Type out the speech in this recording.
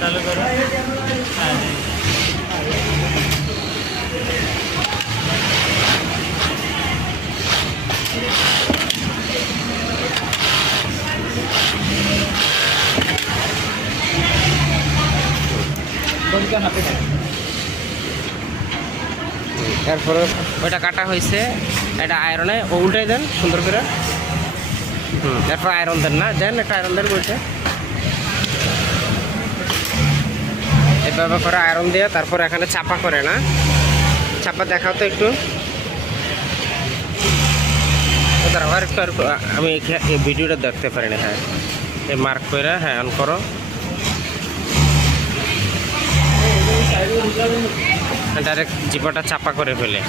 চালু করো। হ্যাঁ এরপরে ওইটা কাটা হয়েছে, এটা আয়রনে উল্টাই দেন সুন্দর করে। এরপর আয়রন দেন না, দেন একটা আয়রন দেন বলছে। এভাবে করে আয়রন দিয়ে তারপর এখানে চাপা করে না, চাপা দেখাও তো একটু। দাঁড়াও আর একটু আমি এই ভিডিওটা দেখতে পারি না। হ্যাঁ এই মার্ক করে, হ্যাঁ অন করো। ডাইরেক্ট জিপাটা চাপা করে ফেলে।